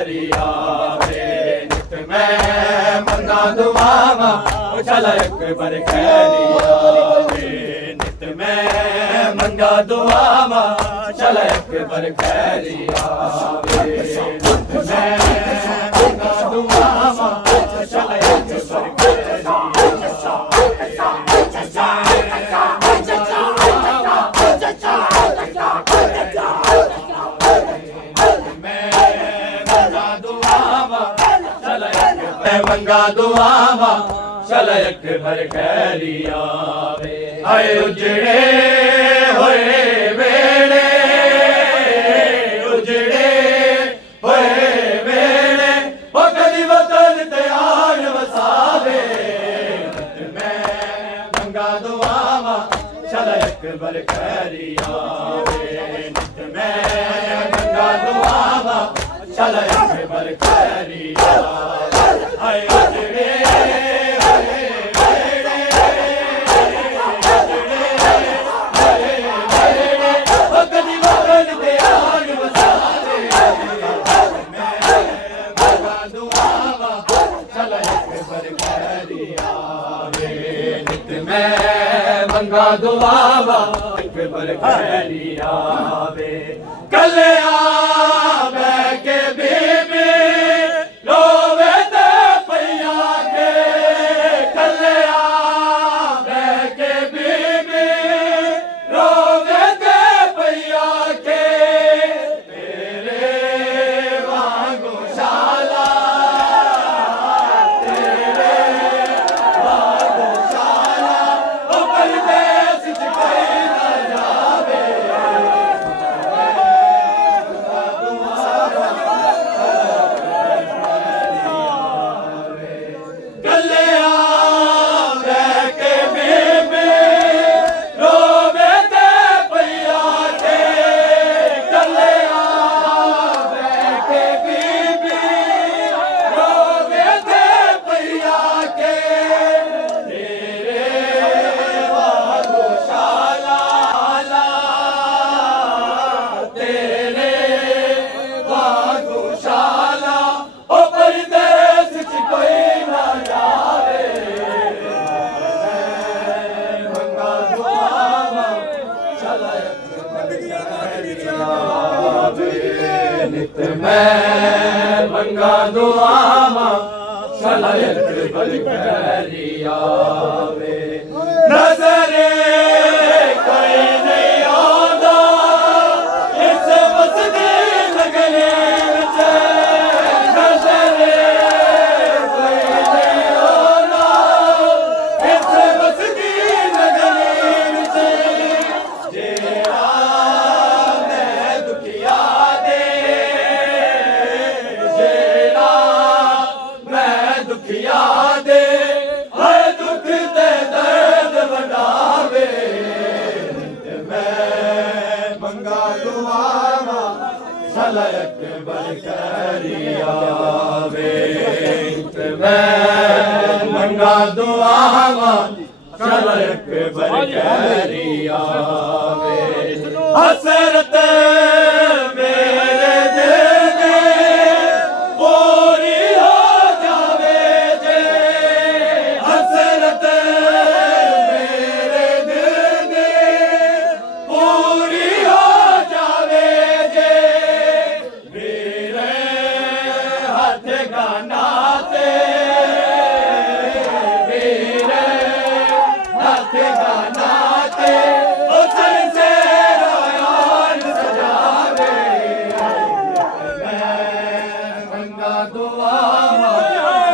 खैरिया वे नित मैं मंगा दुआवा चल अकबर खैरिया वे नित मैं मंगा दुआवा चल अकबर खैरिया वे नित मैं मंगा दुआवा चल अकबर खैरिया मंगा दुआवा चल अकबर खैरिया वे आए उजड़े होए वेड़े उजड़े होए वेड़े वो कदी वतन ते आन वसावे मैं मंगा दुआवा चल अकबर खैरिया वे नित मैं मंगा दुआवा चल अकबर खैरिया आए उजड़े मंगा दुआवा अकबर खैरिया वे कलिया बैके बीबी रोवे ते पैया के कलिया बैके बीबी रोवे ते पैया के तेरे वांगू शाला तेरे वांगू शाला ओ परदेस च कोई ना जावे कलिया बैके बीबी रोवे ते पैया के कलिया बैके बीबी रोवे ते पैया के तेरे वांगू शाला तेरे वांगू शाला ओ परदेस च कोई ना जावे मंगा दुआवा चल अकबर खैरिया वे नित मैं मंगा दुआवा चल अकबर खैरिया वे नजरे कोई नहीं आंदा इस बसदी लगने विच नजरे कोई नहीं आंदा इस बसदी लगने विच जेड़ा मैं दुखिया दे जेड़ा मैं दुखिया दे हर दुख ते दर्द वडावे नित मैं मंगा दुआवा चल अकबर खैरिया वे नित मैं मंगा दुआवा चल अकबर खैरिया वे हसरत मेरे दिल दे पूरी हो जावे जे हसरत मेरे दिल दे पूरी हो जावे जे मेरे हाथ गाना ते मेरे हाथ गाना ते उसन से रायान सजावे मैं मंगा दुआवा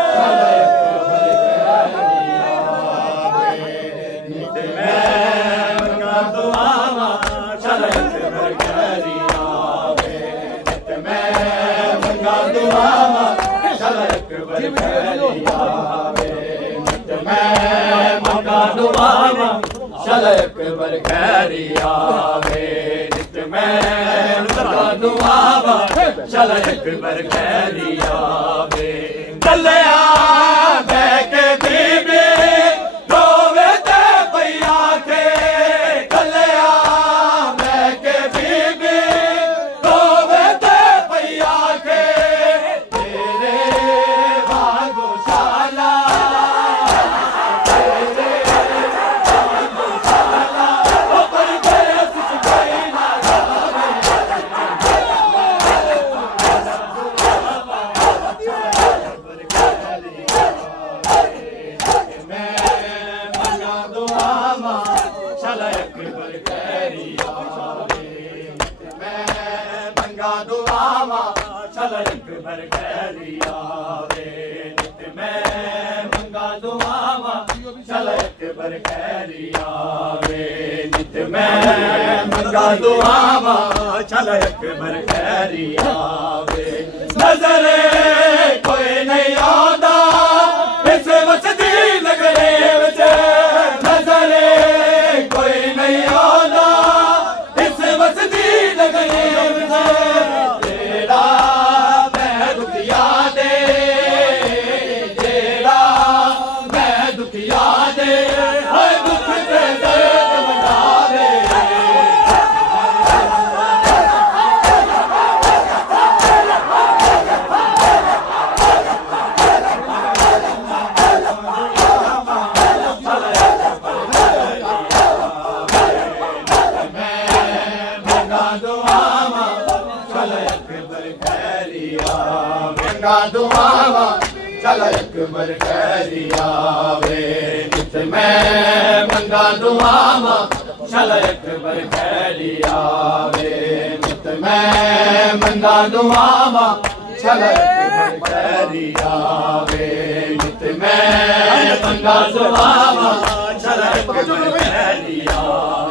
चल अकबर खैरिया वे नित मैं मंगा दुआवा चल अकबर खैरिया वे नित मैं मंगा दुआवा चल अकबर खैरिया वे नित मैं मंगा दुआवा चल अकबर खैरिया वे नित मैं मंगा दुआवा चल अकबर खैरिया वे कलिया बैके बीबी रोवे ते पैया के कलिया बैके बीबी रोवे ते पैया के चल अकबर खैरी आवे नित मैं मंगा दुआवा चल अकबर खैरी आवे नित मैं मंगा दुआवा चल अकबर खैरी आवे नजरे कोई नहीं आंदा इस वसदी लगने विच नजरे कोई नहीं आंदा इस वसदी लगने विच जेड़ा मैं दुखिया दे जेड़ा मैं दुखिया दे हर दुख ते दर्द मिटावे दुआवा चल अकबर खैरी आवे नित मैं मंगा दुआवा चल अकबर खैरी आवे नित मैं मंगा दुआवा चल अकबर खैरी आवे नित मैं मंगा दुआवा चल अकबर खैरी आवे